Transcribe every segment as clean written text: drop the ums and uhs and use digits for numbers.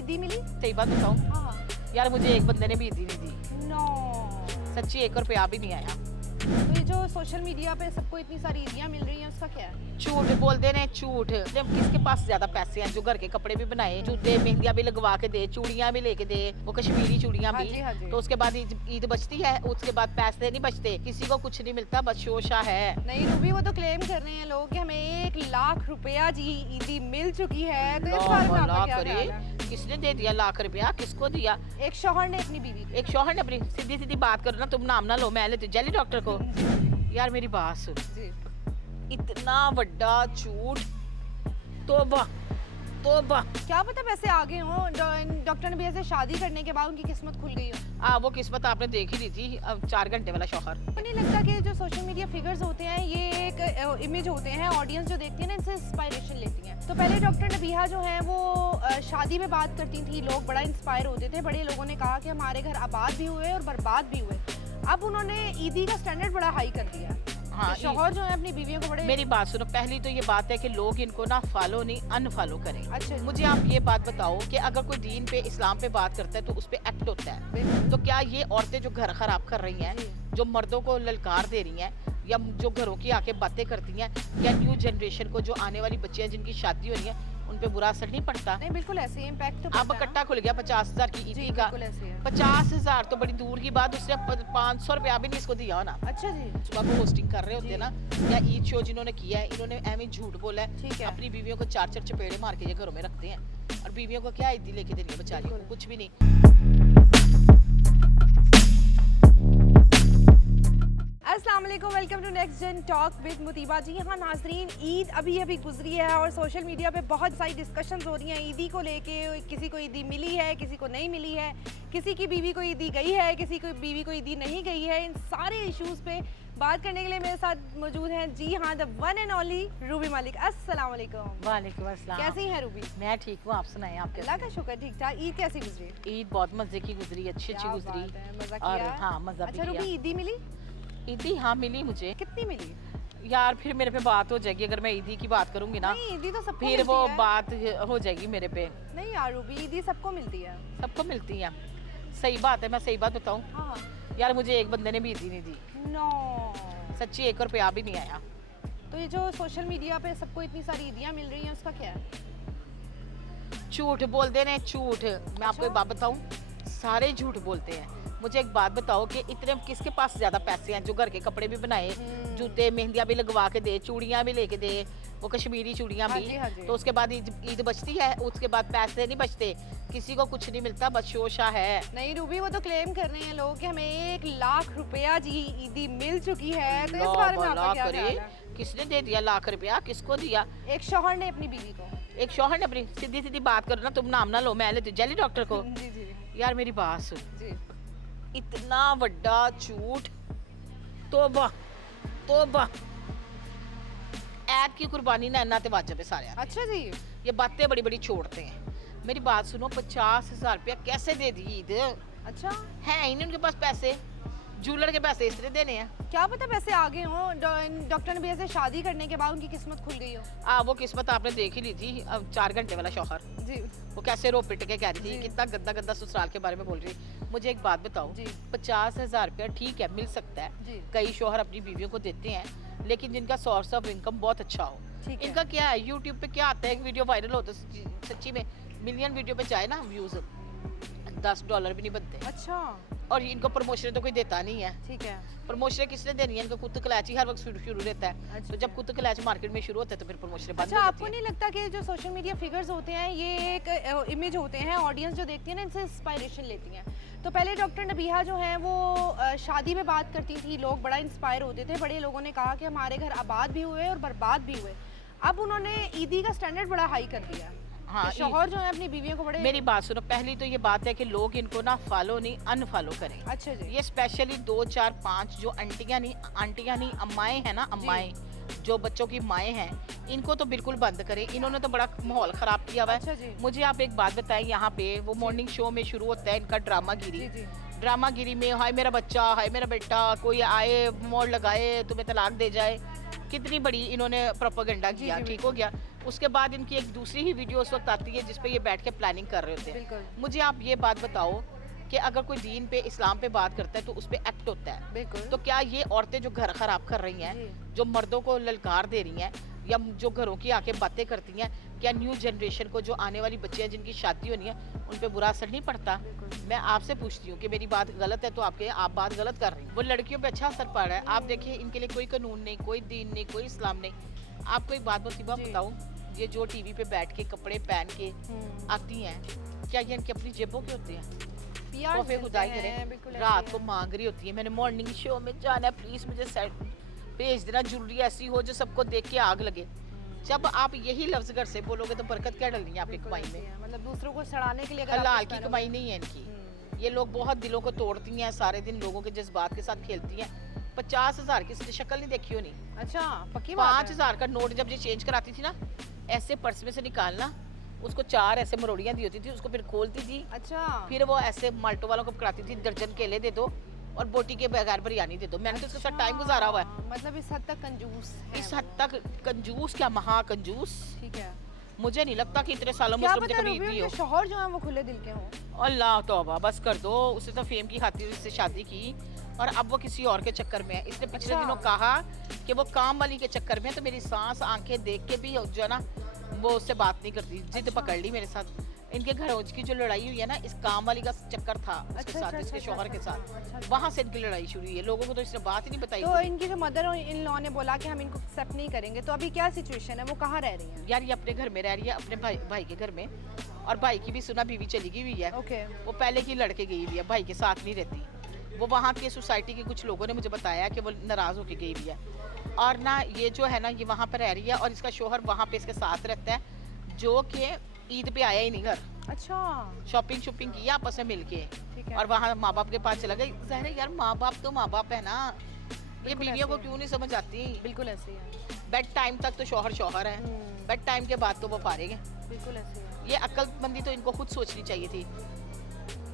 ईदी मिली? सही बात बताऊं हाँ। यार, मुझे एक बंदे ने भी ईदी नहीं दी। नो। सच्ची, 1 रुपया भी नहीं आया। तो ये जो सोशल मीडिया पे सबको इतनी सारी ईदियाँ मिल रही हैं उसका क्या है? झूठ बोलते ने, झूठ। जब किसके पास ज्यादा पैसे हैं जो घर के कपड़े भी बनाए, जूते मेहंदियां भी लगवा के दे, चूड़ियां भी लेके दे, वो कश्मीरी चूड़ियां हाँ भी। जी, हाँ जी। तो उसके बाद ईद बचती है, उसके बाद पैसे नहीं बचते, किसी को कुछ नहीं मिलता, बस शोशा है। नहीं रूबी, वो तो क्लेम कर रहे हैं लोग कि हमें 1 लाख रुपया जी ईदी मिल चुकी है। तो इस बारे में आपका क्या ख्याल है? किसने दे दिया ₹1,00,000? किसको दिया? एक शौहर ने अपनी बीवी को। एक शौहर ने अपनी। सीधी सीधी बात करो ना, तुम नाम ना लो, मैं लेती जेली डॉक्टर को। यार मेरी बात सुन, जी। इतना बड़ा झूठ, तौबा तौबा। क्या पता पैसे आगे हों, डॉक्टर ने भी ऐसे शादी करने के बाद उनकी किस्मत खुल गई हो। वो किस्मत आपने देख ही ली थी। अब 4 घंटे वाला शौहर। तो नहीं लगता कि जो सोशल मीडिया फिगर्स होते हैं ये एक इमेज होते हैं, ऑडियंस जो देखती है ना इनसे इंस्पायरेशन लेती है। तो पहले डॉक्टर नबीहा जो है वो शादी में बात करती थी, लोग बड़ा इंस्पायर होते थे, बड़े लोगों ने कहा कि हमारे घर आबाद भी हुए और बर्बाद भी हुए। अब उन्होंने ईदी का स्टैंडर्ड बड़ा हाई कर दिया। हाँ, तो शौहर जो है अपनी बीवियों को बड़े। मेरी बात सुनो, पहली तो ये बात है कि लोग इनको ना फॉलो नहीं अनफॉलो करें। अच्छा जी। मुझे आप ये बात बताओ कि अगर कोई दीन पे, इस्लाम पे बात करता है तो उस पे एक्ट होता है। बिल्कुल। तो क्या ये औरतें जो घर खराब कर रही हैं, जी। जो मर्दों को ललकार दे रही हैं, या जो घरों की आके बातें करती हैं, या न्यू जनरेशन को, जो आने वाली बच्चियां जिनकी शादी हो रही है, उन पे बुरा असर नहीं पड़ता? नहीं बिल्कुल ऐसे इम्पैक्ट तो अब पड़ता है इकट्ठा खुल गया 50,000 की ना। जी ईदी का। बिल्कुल ऐसे है। 50,000 तो बड़ी दूर की बात, उसने 500 रुपया भी नहीं इसको दिया होना। अच्छा जी। सुबह को होस्टिंग कर रहे होते जी। हैं ना, या ईद शो जिन्होंने किया है, इन्होंने एम झूठ बोला है। ठीक है। अपनी बीवियों को 4-4 चपेड़े मार के ये घरों में रखते हैं, और बीवियों को क्या ईदी लेके देनी है बेचारियों को? बिल्कुल। कुछ भी नहीं। अस्सलाम वालेकुम, welcome to next gen talk with Mutiba. जी हाँ नाजरीन, ईद अभी अभी गुजरी है और सोशल मीडिया पे बहुत सारी डिस्कशंस हो रही हैं ईदी को लेके। किसी को ईदी मिली है, किसी को नहीं मिली है, किसी की बीवी को ईदी गई है, किसी को बीवी को ईदी नहीं गई है। इन सारे इश्यूज़ पे बात करने के लिए मेरे साथ मौजूद हैं जी हाँ the one and only Ruby Malik. अस्सलाम वालेकुम। वालेकुम अस्सलाम। कैसी हैं रूबी? मैं ठीक हूँ, आप सुनाएं, आप कैसे? अल्लाह का शुक्र ठीक ठाक। ईद कैसी गुजरी? ईद बहुत मजे की गुजरी, अच्छी क्या गुजरी। बात है, मजा और किया? हाँ, मजा भी अच्छा किया। रूबी, ईदी मिली? ईदी हाँ मिली मुझे। कितनी मिली? यार फिर मेरे पे बात हो जाएगी अगर मैं ईदी की बात करूंगी ना, नहीं ईदी तो सबको फिर मिलती वो है। बात हो जाएगी मेरे पे। नहीं यार रूबी, ईदी सबको मिलती है। सबको मिलती है, सही बात है। मैं सही बात बताऊं हाँ। यार, मुझे एक बंदे ने भी ईदी नहीं दी। नो। सच्ची, 1 रुपया भी नहीं आया। तो ये जो सोशल मीडिया पे सबको इतनी सारी ईदियाँ मिल रही हैं उसका क्या है? झूठ बोलते ने, झूठ। मैं आपको एक बात बताऊं, सारे झूठ बोलते हैं। मुझे एक बात बताओ कि इतने किसके पास ज्यादा पैसे हैं जो घर के कपड़े भी बनाए, जूते मेहंदियां भी लगवा के दे, चूड़ियां भी लेके दे, वो कश्मीरी चूड़ियां हाँ भी। जी, हाँ जी। तो उसके बाद ईद बचती है, उसके बाद पैसे नहीं बचते, किसी को कुछ नहीं मिलता, बस शोशा है। नहीं रूबी, वो तो क्लेम कर रहे हैं लोग कि हमें 1 लाख रुपया जी ईदी मिल चुकी है। तो इस बारे में आपका क्या ख्याल है? किसने दे दिया ₹1,00,000? किसको दिया? एक शौहर ने अपनी बीवी को। एक शौहर ने अपनी। सीधी सीधी बात करो ना, तुम नाम ना लो, मैं लेती जेली डॉक्टर को। जी जी यार मेरी बात सुन, जी। इतना बड़ा झूठ, तौबा तौबा। ऐद की कुर्बानी ना इन्ना ते वाजिब है सारे। अच्छा जी। ये बातें बड़ी बड़ी छोड़ते हैं। मेरी बात सुनो, 50,000 रुपया कैसे दे दी ईद? अच्छा, है ही नहीं उनके पास पैसे, जूलर के पैसे इस तरह देने हैं। क्या पता पैसे आगे हों, डॉक्टर ने भी ऐसे शादी करने के बाद उनकी किस्मत खुल गई हो। वो किस्मत आपने देख ही ली थी। अब 4 घंटे वाला शौहर, जी वो कैसे रो पिट के कह रही थी, जी। कितना गंदा गंदा ससुराल के बारे में बोल रही। मुझे एक बात बताओ, जी 50,000 रुपया ठीक है, मिल सकता है। जी। कई शौहर अपनी बीवियों को देते हैं, लेकिन जिनका सोर्स ऑफ इनकम बहुत अच्छा हो। ठीक है। इनका क्या है, यूट्यूब पे क्या आता है, एक वीडियो वायरल होता है, सच्ची में मिलियन वीडियो पे जाए ना व्यूज, $10 भी नहीं बनते। अच्छा और इनको प्रमोशन तो कोई देता नहीं है। ठीक है। प्रमोशन किसने देनी है? इनको कुत्त कलैच ही हर वक्त शुरू रहता है। अच्छा। तो जब कुत्त कलैच मार्केट में शुरू होता है तो फिर प्रमोशन बंद अच्छा, हो आपको जाती नहीं लगता कि जो सोशल मीडिया फिगर्स होते हैं ये एक इमेज होते हैं, ऑडियंस जो देखती है ना इनसे इंस्पायरेशन लेती हैं। तो पहले डॉक्टर नबीहा जो है वो शादी में बात करती थी, लोग बड़ा इंस्पायर होते थे, बड़े लोगों ने कहा कि हमारे घर आबाद भी हुए और बर्बाद भी हुए। अब उन्होंने ईदी का स्टैंडर्ड बड़ा हाई कर दिया है। हाँ, कि शौहर जो है अपनी बीवियों को बड़े। मेरी बात सुनो, पहली तो ये बात है कि लोग इनको ना फॉलो नहीं अनफॉलो करें। अच्छा जी। ये स्पेशली 2 4 5 जो आंटियां नहीं अम्माएं हैं ना, अम्माएं जो बच्चों की माएँ हैं, इनको तो बिल्कुल बंद करें। इन्होंने तो बड़ा माहौल खराब किया हुआ अच्छा है। जी। मुझे आप एक बात बताएं, यहाँ पे वो मॉर्निंग शो में शुरू होता है इनका ड्रामा गिरी। जी जी। ड्रामागिरी में हाय मेरा बच्चा, हाय मेरा बेटा, कोई आए मोड़ लगाए तुम्हें तलाक दे जाए, कितनी बड़ी इन्होंने प्रोपेगेंडा किया। जी, ठीक हो गया। उसके बाद इनकी एक दूसरी ही वीडियो उस वक्त आती है जिसपे ये बैठ के प्लानिंग कर रहे होते हैं। बिल्कुल मुझे आप ये बात बताओ कि अगर कोई दीन पे इस्लाम पे बात करता है तो उस पे एक्ट होता है। बिल्कुल। तो क्या ये औरतें जो घर खराब कर रही हैं, जी। जो मर्दों को ललकार दे रही हैं, या जो घरों की आके बातें करती हैं, क्या न्यू जनरेशन को जो आने वाली बच्चियां जिनकी शादी होनी है उन पे बुरा असर नहीं पड़ता? बिल्कुल। मैं आपसे पूछती हूँ कि मेरी बात गलत है तो आप बात गलत कर रही हैं। वो लड़कियों पे अच्छा असर पड़ रहा है। आप देखिए इनके लिए कोई कानून नहीं, कोई दीन नहीं, कोई इस्लाम नहीं। आपको एक बात मुसीबा जी। बताऊँ, ये जो टीवी पे बैठ के कपड़े पहन के आती हैं, क्या ये इनकी अपनी जेबों के होते हैं? PR तोहफे मिलते खुदाई हैं, करें, बिल्कुल ऐसे रात को है। मांग रही होती है मैंने मॉर्निंग शो में जाना है, प्लीज मुझे सेट भेज देना, ज्वेलरी ऐसी हो जो सबको देख के आग लगे। जब आप यही लफ्ज घर से बोलोगे तो बरकत क्या डलनी है आपकी बिल्कुल कमाई ऐसे में? है। मतलब दूसरों को सड़ाने के लिए अगर आप हलाल कुछ की करोगे- कमाई नहीं है इनकी। ये लोग बहुत दिलों को तोड़ती हैं, सारे दिन लोगों के जज्बात के साथ खेलती हैं। 50,000 की इसने शक्ल नहीं देखी होनी। अच्छा, पक्की बात है। 5,000 का नोट जब ये चेंज कराती थी ना, ऐसे पर्स में से निकालना, उसको 4 ऐसे मरोड़ियाँ दी होती थी, उसको फिर खोलती थी, अच्छा। फिर वो ऐसे माल्टो वालों को पकड़ाती थी, दर्जन केले दे दो और बोटी के बगैर बिरयानी दे दो। मैंने तो उसके साथ टाइम गुजारा हुआ है। मतलब इस हद तक कंजूस है इस वो। हद तक कंजूस, क्या महा कंजूस। ठीक है। मुझे नहीं लगता कि इतने सालों में क्या उसने मुझे पता कभी रूबी दी हो। उनके शौहर जो हैं वो खुले दिल के हों। अल्लाह तौबा, बस कर दो। उसने तो फेम की खातिर इससे शादी की और अब वो किसी और के चक्कर में है। इसने पिछले अच्छा। दिनों कहा कि वो काम वाली के चक्कर में है, तो मेरी सांस आंखें देख के भी जो है ना वो उससे बात नहीं करती। जिद अच्छा। पकड़ ली मेरे साथ। इनके घरों की जो लड़ाई हुई है ना, इस काम वाली का चक्कर था उसके अच्छा, साथ, अच्छा, इसके अच्छा, शौहर के अच्छा, साथ। अच्छा, अच्छा। वहां से इनकी लड़ाई शुरू हुई है। लोगों को तो इसने बात ही नहीं बताई तो कभी। इनकी जो मदर और इन लॉ ने बोला कि हम इनको एक्सेप्ट नहीं करेंगे, तो अभी क्या सिचुएशन है, वो कहाँ रह रही हैं? यार ये अपने घर में रह रही है, अपने भाई के घर में। और भाई की भी सुना बीवी चली गई हुई है। ओके। वो पहले की लड़के गई हुई है, भाई के साथ नहीं रहती। वो वहाँ की सोसाइटी के कुछ लोगों ने मुझे बताया कि वो नाराज होके गई हुई है। और ना ये जो है ना, ये वहाँ पर रह रही है और इसका शोहर वहाँ पे इसके साथ रहता है, जो कि ईद पे आया ही नहीं घर। अच्छा। शॉपिंग शॉपिंग की आपस में मिलके, ठीक है। और वहाँ माँ बाप के पास चला गया। ज़ाहिर है यार, माँ बाप तो माँ बाप है ना, ये बिल्कुल बीवियों को ऐसे क्यों नहीं समझ आती? बिल्कुल ऐसे ही है। बेड टाइम तक तो शौहर है, बेड टाइम के बाद तो वो फारिग है। बिल्कुल ऐसे ही है। ये अक्लमंदी तो इनको खुद सोचनी चाहिए थी।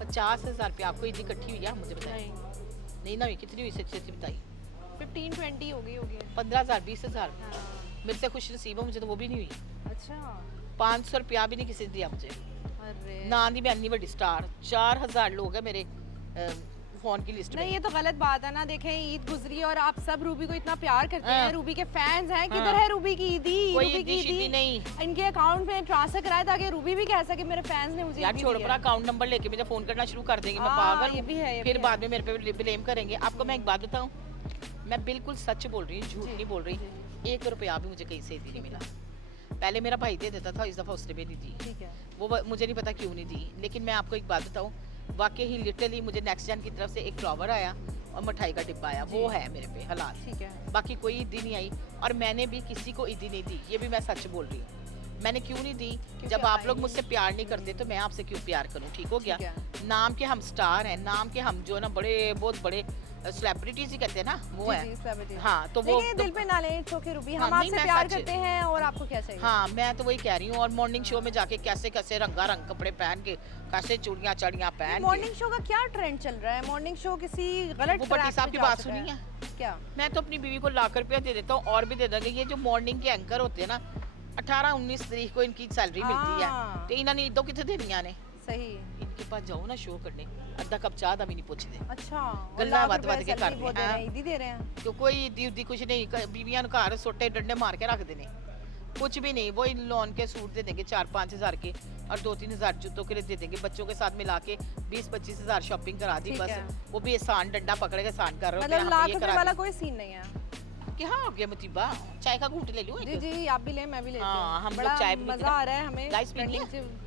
50,000 रुपया आपको इतनी इकट्ठी हुई है, मुझे बताइए। नहीं, नहीं ना हुई, कितनी हुई सच्ची सच्ची बताइए? 15-20 हो गई होगी। 15,000 20,000? हाँ। मेरे से खुश नसीब हो, मुझे तो वो भी नहीं हुई। अच्छा। 500 रुपया भी नहीं किसी ने दिया मुझे। अरे ना दी मैं अन्नी बड़ी स्टार। 4,000 लोग हैं मेरे फोन की लिस्ट में। नहीं, ये तो गलत बात है ना। देखें, ईद गुजरी और आप सब रूबी को इतना प्यार करते हाँ। हैं, रूबी के फैंस हैं। हाँ। किधर है रूबी की ईदी? कोई रूबी की ईदी शीदी ईदी नहीं। इनके अकाउंट में ट्रांसफर कराया ताकि रूबी भी कह सके मेरे फैंस ने मुझे यार ईदी छोड़ दी पर, है। अकाउंट नंबर लेके मुझे फोन करना शुरू कर देंगे, मैं हाँ, पागल ये हूँ। भी है, ये फिर भी बाद में मेरे पे ब्लेम करेंगे। आपको मैं एक बात बताऊँ, मैं बिल्कुल सच बोल रही हूँ, झूठ जी, नहीं बोल रही। जी। 1 रुपया भी मुझे कहीं से ईदी नहीं मिला। पहले मेरा भाई दे देता था, इस दफ़ा उसने भी नहीं दी। ठीक है। वो मुझे नहीं पता क्यों नहीं दी। लेकिन मैं आपको एक बात बताऊँ, वाकई ही लिटरली मुझे नेक्स्ट जन की तरफ से एक फ्लावर आया और मिठाई का डिब्बा आया, वो जी। है मेरे पे हलाल। ठीक है। बाकी कोई ईदी नहीं आई और मैंने भी किसी को ईदी नहीं दी। ये भी मैं सच बोल रही हूँ। मैंने क्यों नहीं दी? जब आप आई लोग नहीं। मुझसे प्यार नहीं करते तो मैं आपसे क्यों प्यार करूँ? ठीक हो गया? ठीक है। नाम के हम स्टार हैं, नाम के हम जो ना बहुत बड़े सेलिब्रिटीज ही कहते हैं ना, वो जी, है। जी, celebrity। हाँ, तो वो देखिए, दिल पे ना लें, चोखे रूबी, हाँ, हम नहीं, आपसे मैं प्यार सच- करते हैं और आपको क्या चाहिए? हाँ, मैं तो वही कह रही हूँ। और मॉर्निंग शो में जाके कैसे कैसे रंगारंग कपड़े पहन के, कैसे चूड़ियाँ चड़ियाँ पहन के। मॉर्निंग शो का क्या ट्रेंड चल रहा है? मॉर्निंग शो किसी गलत वो भट्टी ट्रैक साहब पे की जा बात चुका सुनी है? क्या? मैं तो अपनी बीवी को लाख रुपया दे देता हूँ और भी दे देंगे। ये जो मॉर्निंग के एंकर होते हैं ना, 18-19 तारीख को इनकी सैलरी मिलती है, हाँ। तो इन्होंने ईदों कितने देनिया ने? सही। इनके पास जाओ ना शो करने, अद्धा कप चाह दा भी नहीं पूछते। अच्छा, और गल्ला लाख वध रुपए वध के सैलरी कर वो रहे दे हैं। रहे हैं, ईदी दे रहे हैं। तो कोई ईदी उदी कुछ नहीं, बीवियां नु घर सोटे डंडे मार के रख देने, कुछ भी नहीं। वो इन लोन के सूट दे देंगे 4-5 हज़ार के और 2-3 हज़ार जूतों के लिए दे देंगे। बच्चों के साथ मिला के 20-25 हज़ार शॉपिंग करा दी ठीक बस। है। वो भी एहसान डंडा पकड़ के एहसान कर रहे होते हैं, मतलब हमें लाख ये रुपए करा वाला दी। कोई सीन नहीं है। क्या हो गया मुतीबा? चाय का घूंट ले लूं जी एक? जी, आप भी लें, मैं भी लेती हाँ, हूँ। हम लोग बड़ा चाय भी मजा पीते हैं। आ रहा है हमें। Guys, पीनी है? trending से-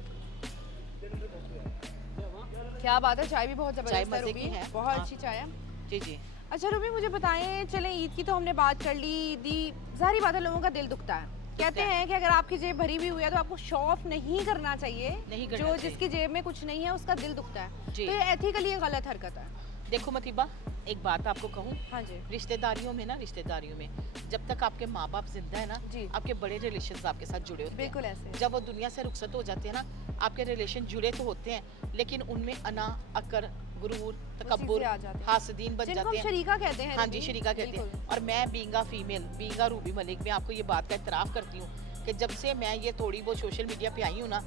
क्या बात है, चाय भी बहुत चाय जबरदस्त है मजे की रूबी, है। बहुत हाँ। अच्छी चाय है। जी जी। अच्छा रूबी, मुझे बताएं, चलें ईद की तो हमने बात कर ली। ईदी जाहिर बात है, लोगों का दिल दुखता है। कहते है। हैं कि अगर आपकी जेब भरी हुई हुई है तो आपको शो ऑफ नहीं करना चाहिए। नहीं करना जो चाहिए। जिसकी जेब में कुछ नहीं है उसका दिल दुखता है। जी। तो ये एथिकली गलत हरकत है। देखो मतीबा, एक बात आपको कहूँ, हाँ जी। रिश्तेदारियों में जब तक आपके माँ बाप जिंदा है ना, जी। आपके बड़े रिलेशंस आपके साथ जुड़े होते हैं। बिल्कुल ऐसे। जब वो दुनिया से रुखसत हो जाते हैं ना, आपके रिलेशन जुड़े तो होते हैं लेकिन उनमें अना, अकर, गुरूर, तकब्बुर, आ जाते हैं। हासदीन बन जिनको जाते हम हैं। शरीका कहते हैं हाँ रबी, जी, शरीका कहते हैं। बिल्कुल। और मैं being female, being Ruby Malik, मैं आपको ये बात का इतराफ़ करती हूँ कि जब से मैं ये थोड़ी बहुत सोशल मीडिया पे आई हूँ ना,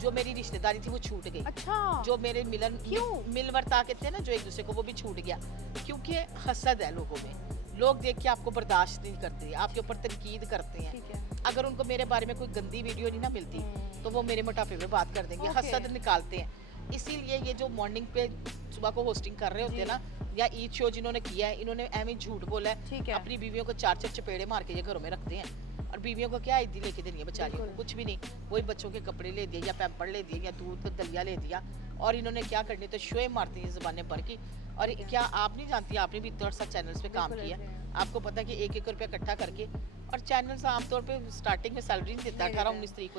जो मेरी रिश्तेदारी थी वो छूट गई। अच्छा जो मेरे मिलन क्यों? मिलवर्ता कहते हैं ना, जो एक दूसरे को, वो भी छूट गया क्योंकि हसद है लोगों में। लोग देख के आपको बर्दाश्त नहीं करते, आपके ऊपर तनकीद करते हैं। ठीक है। अगर उनको मेरे बारे में कोई गंदी वीडियो नहीं ना मिलती तो वो मेरे मोटापे पे बात कर देंगे, ओके। हसद निकालते हैं। इसीलिए ये जो मॉर्निंग पे सुबह को होस्टिंग कर रहे होते हैं ना, या ईद शो जिन्होंने किया है, इन्होंने एवं झूठ बोला ठीक है, है। अपनी बीवियों को 4-4 चपेड़े मार के ये घरों में रखते हैं। और बीवियों को क्या ईदी लेके देनी है बेचारियों को? बिल्कुल। कुछ भी नहीं, वही बच्चों के कपड़े ले दिए या पैम्पर ले दिए या दूध का दलिया ले दिया। और इन्होंने क्या करनी, तो शोए मारती हैं ज़बानें भर की। और ठीक है। क्या आप नहीं जानती, आपने भी इतना सा चैनल्स पे काम बिल्कुल किया, ऐसे हैं। आपको पता है कि 1-1 रुपया इकट्ठा करके, और चैनल्स आमतौर पे स्टार्टिंग में सैलरी नहीं देता, नहीं देता है। 18-19 तरीक को